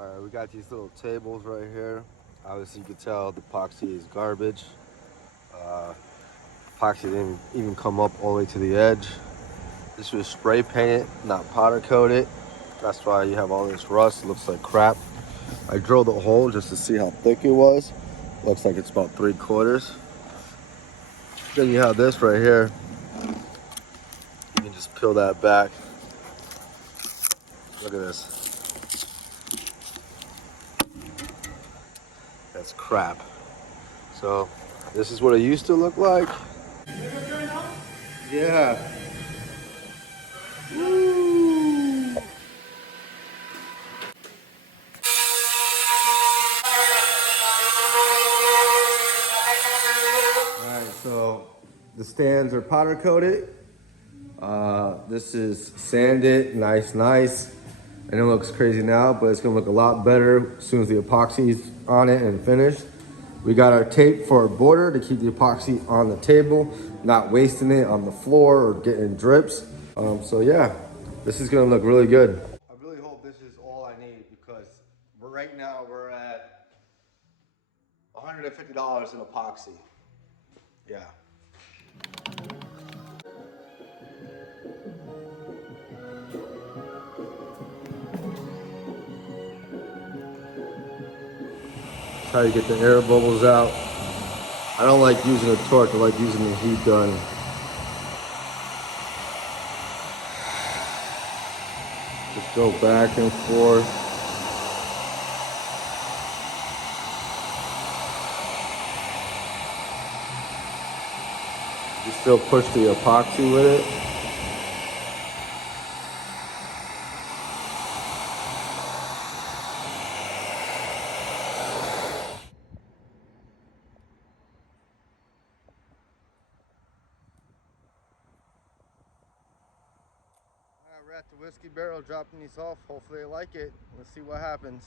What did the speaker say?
Alright, we got these little tables right here. Obviously you can tell the epoxy is garbage. Epoxy didn't even come up all the way to the edge. This was spray painted, not powder coated. That's why you have all this rust. It looks like crap. I drilled a hole just to see how thick it was. Looks like it's about 3/4. Then you have this right here. You can just peel that back. Look at this. That's crap. So this is what it used to look like. Yeah. Woo. Alright, so the stands are powder coated. This is sanded, nice. I know it looks crazy now, but it's gonna look a lot better as soon as the epoxy's on it and finished. We got our tape for our border to keep the epoxy on the table, not wasting it on the floor or getting drips. So yeah, this is gonna look really good. I really hope this is all I need because right now we're at $150 in epoxy. Yeah. That's how you get the air bubbles out. I don't like using a torch, I like using the heat gun. Just go back and forth. You still push the epoxy with it. We're at the whiskey barrel dropping these off. Hopefully they like it. Let's see what happens.